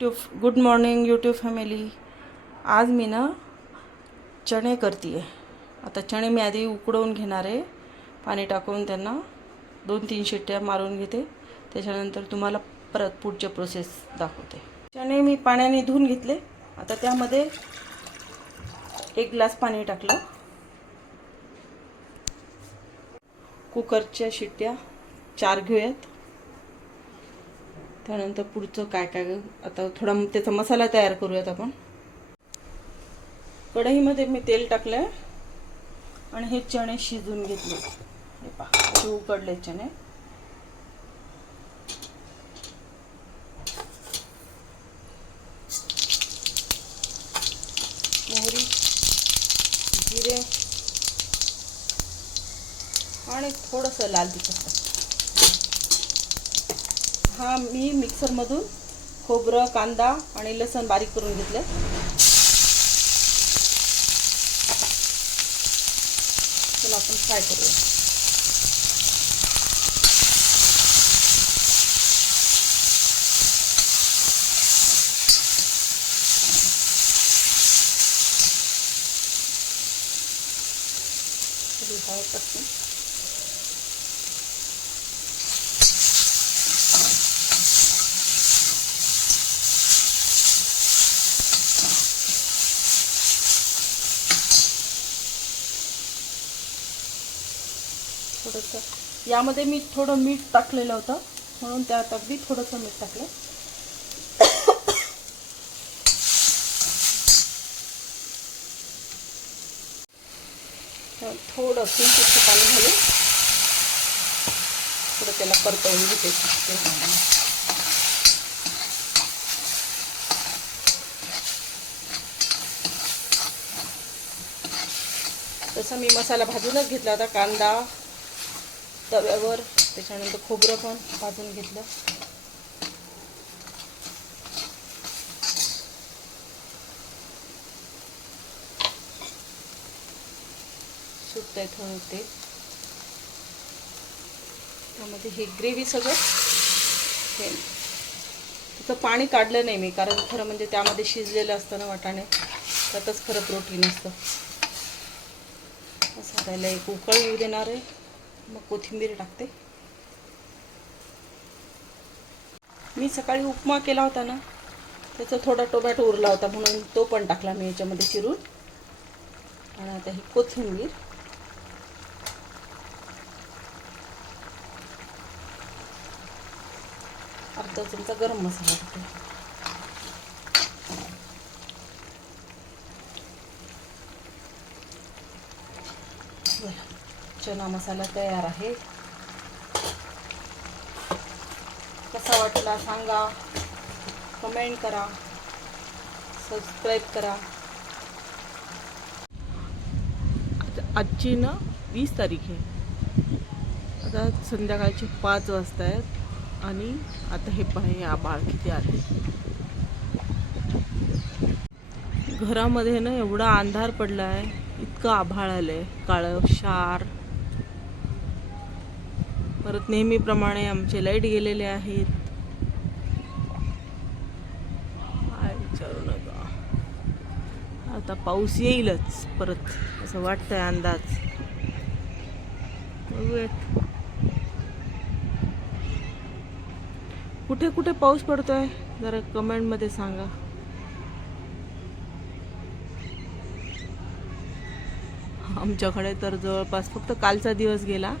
Good morning YouTube family. आज मी ना चणे करते आहे. आता चणे मी आधी उकडवून घेणार आहे, पाणी टाकून त्यांना 2-3 शिट्ट्या मारून घेते. त्याच्यानंतर तुम्हाला परत पुढच्या प्रोसेस दाखवते. चणे मी पाण्याने धुवून घेतले. आता त्यामध्ये 1 ग्लास पाणी टाकलं. कुकरच्या शिट्ट्या 4 घेऊयात. त्यानंतर पुढचं काय आता थोडा त्याचा मसाला तयार करूयात आपण. कढईमध्ये मी तेल टाकलं आणि हे चणे शिजवून घेतले. हे पहा, असे उकडले चणे. मोहरी, जिरे आणि थोडंसं लाल तिखट. हा मी मिक्सरमधून खोबरं, कांदा आणि लसूण बारीक करून घेतले. चला आपण फ्राय करूया. हळद टाकते. थोडंसं यामध्ये मी थोडं मीठ टाकलेलं होतं, म्हणून त्यात अगदी थोडंसं मीठ टाकलं. थोडं किंचित पाणी घालून थोडं त्याला परतवून घेते. तसा मी मसाला भाजूनच घेतला होता. कांदा तव्यावर, त्याच्यानंतर खोबरं पण भाजून घेतलं. सुटतंय थोडं ते. त्यामध्ये हे ग्रेव्ही सगळं हे त्याचं पाणी काढलं नाही मी, कारण खरं म्हणजे त्यामध्ये शिजलेलं असतं ना वाटाणे, त्यातच खरं प्रोटीन असतं. असं त्याला एक उकळ येऊ देणार आहे, मग कोथिंबीर टाकते. मी सकाळी उपमा केला होता ना, त्याचा थोडा टोमॅटो उरला होता, म्हणून तो पण टाकला मी याच्यामध्ये चिरून. आणि आता ही कोथिंबीर, अर्धा चमचा गरम मसाला टाकला. चना मसाला तयार आहे. कसा वाटला सांगा, कमेंट करा, सबस्क्राईब करा. आजची ना 20 तारीख आहे. आता संध्याकाळचे 5 वाजता आहेत आणि आता हे पाहे आभाळ किती आले. घरामध्ये ना एवढा अंधार पडला आहे, इतकं आभाळ आलंय, काळं शार. परत नेहमीप्रमाणे आमचे लाईट गेलेले आहेत. विचारू नका, आता पाऊस येईलच परत असं वाटतंय, अंदाज. बघूयात कुठे कुठे पाऊस पडतोय, जरा कमेंटमध्ये सांगा. आमच्याकडे तर जवळपास फक्त कालचा दिवस गेला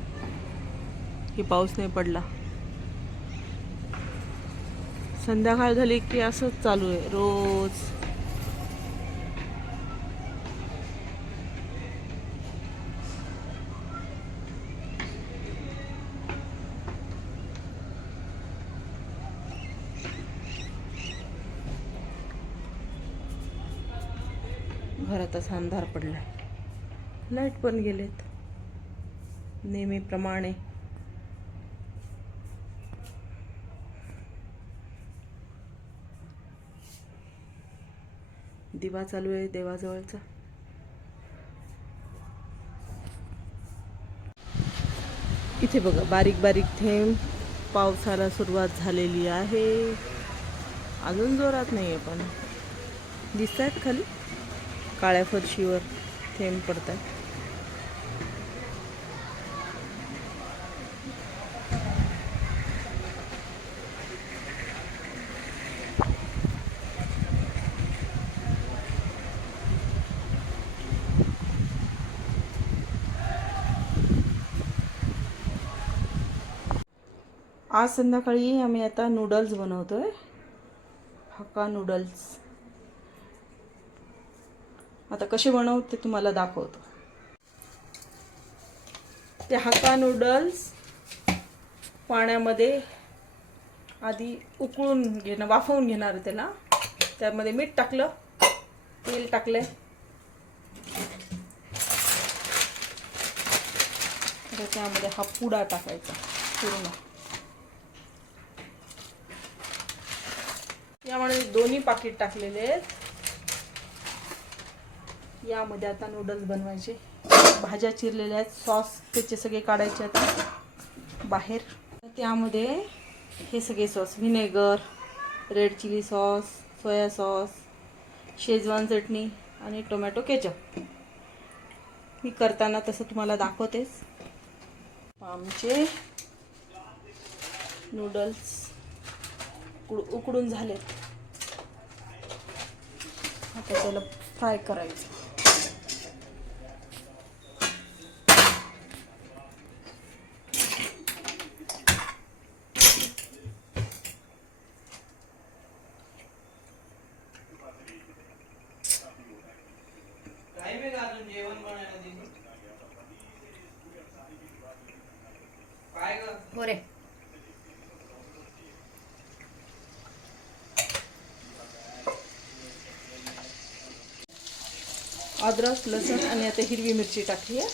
की पाऊस नाही पडला. संध्याकाळ झाली की असंच चालू आहे रोज. घरातच अंधार पडलाय, लाईट पण गेलेत नेहमीप्रमाणे. दिवा चालू आहे देवाजवळचा. इथे बघा बारीक बारीक थेंब. पावसाला सुरुवात झालेली आहे. अजून जोरात नाही आहे, पण दिसत आहेत खाली काळ्या फरशीवर थेंब पडत आहेत. आज संध्याकाळी आम्ही आता नूडल्स बनवतोय, हक्का नूडल्स. आता कसे बनवते ते तुम्हाला दाखवतो. ते हक्का नूडल्स पाण्यामध्ये आधी उकळून घेणं, वाफवून घेणार त्याला. त्यामध्ये मीठ टाकलं, तेल टाकले, त्यामध्ये हा पुडा टाकायचा पूर्ण. यामध्ये दोन्ही पाकिट टाकलेले आहेत. यामध्ये आता नूडल्स बनवायचे. भाज्या चिरलेल्या आहेत, सॉस त्याचे सगळे काढायचे आता बाहेर. त्यामध्ये हे सगळे sauce, vinegar, red chilli sauce, soya sauce, Schezwan चटणी आणि टोमॅटो केचप. मी करताना तसं तुम्हाला दाखवतेच. आमचे नूडल्स उकडून झालेत. आता त्याला फ्राय करायचं. हो रे. अद्रक, लसूण आणि आता हिरवी मिरची टाकली आहे.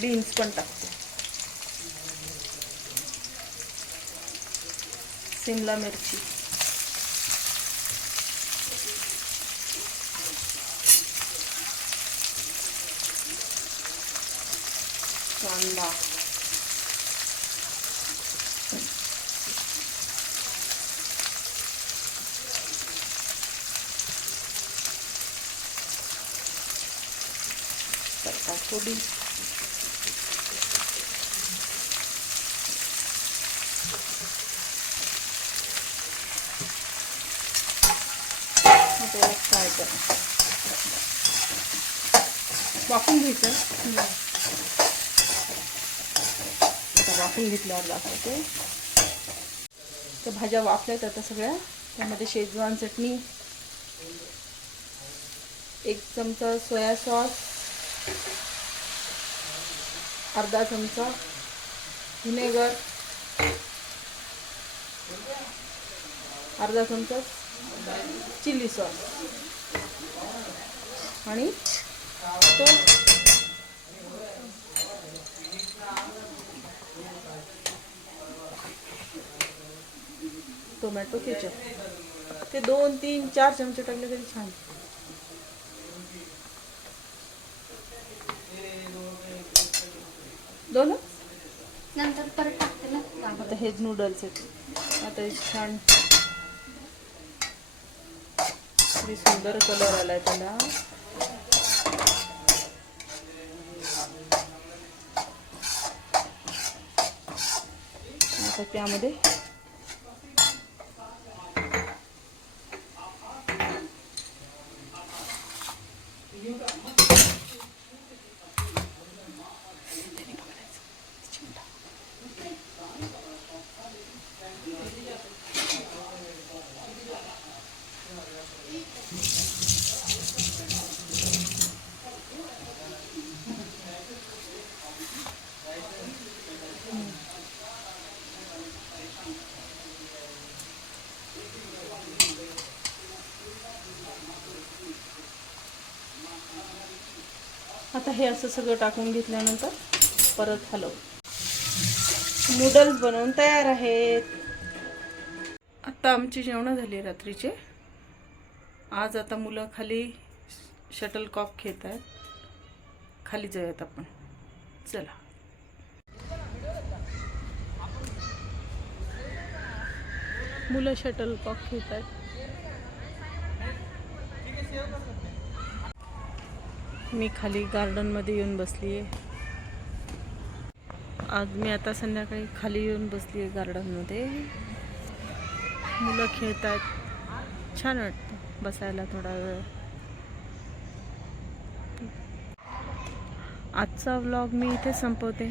बीन्स पण टाकते, शिमला मिरची, कांदा, थोडी फ्राय करा. वाफून घ्यायचं. आता वाफून घेतल्यावर दाखवते. त्या भाज्या वाफल्यात आता सगळ्या. त्यामध्ये शेजवान चटणी, 1 चमचा सोया सॉस, अर्धा चमचा व्हिनेगर, अर्धा चमचा चिली सॉस आणि तो टोमॅटो केचप. ते 2, 3, 4 चमचे टाकले तरी छान. दोन नंतर परत टाकते ना. आता हे नूडल्स आहेत. आता हे छान सुंदर कलर आलाय त्याला. आता त्यामध्ये आता हे असं सगळं टाकून घेतल्यानंतर परत हलव. नूडल्स बनवून तयार आहेत. आता आमची जेवणं झाली रात्रीचे. आज आता मुलं खाली शटलकॉक खेळत आहेत. खाली जाऊयात आपण. चला. मुलं शटलकॉक खेळत आहेत. मी खाली गार्डनमध्ये येऊन बसली आहे. आज मी आता संध्याकाळी खाली येऊन बसली आहे गार्डनमध्ये. मुलं खेळत आहेत. छान वाटतं बसायला थोडा वेळ. आजचा व्लॉग मी इथे संपवते.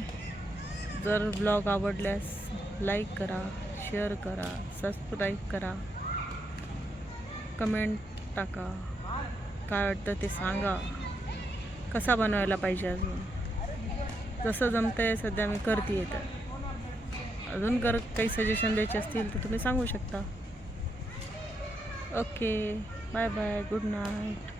जर व्लॉग आवडल्यास लाईक करा, शेअर करा, सबस्क्राईब करा, कमेंट टाका. काय वाटतं ते सांगा. कसा बनवायला पाहिजे अजून. जसं जमतंय सध्या मी करते. तर अजून काही सजेशन द्यायचे असतील तर तुम्ही सांगू शकता. Okay, bye bye, good night.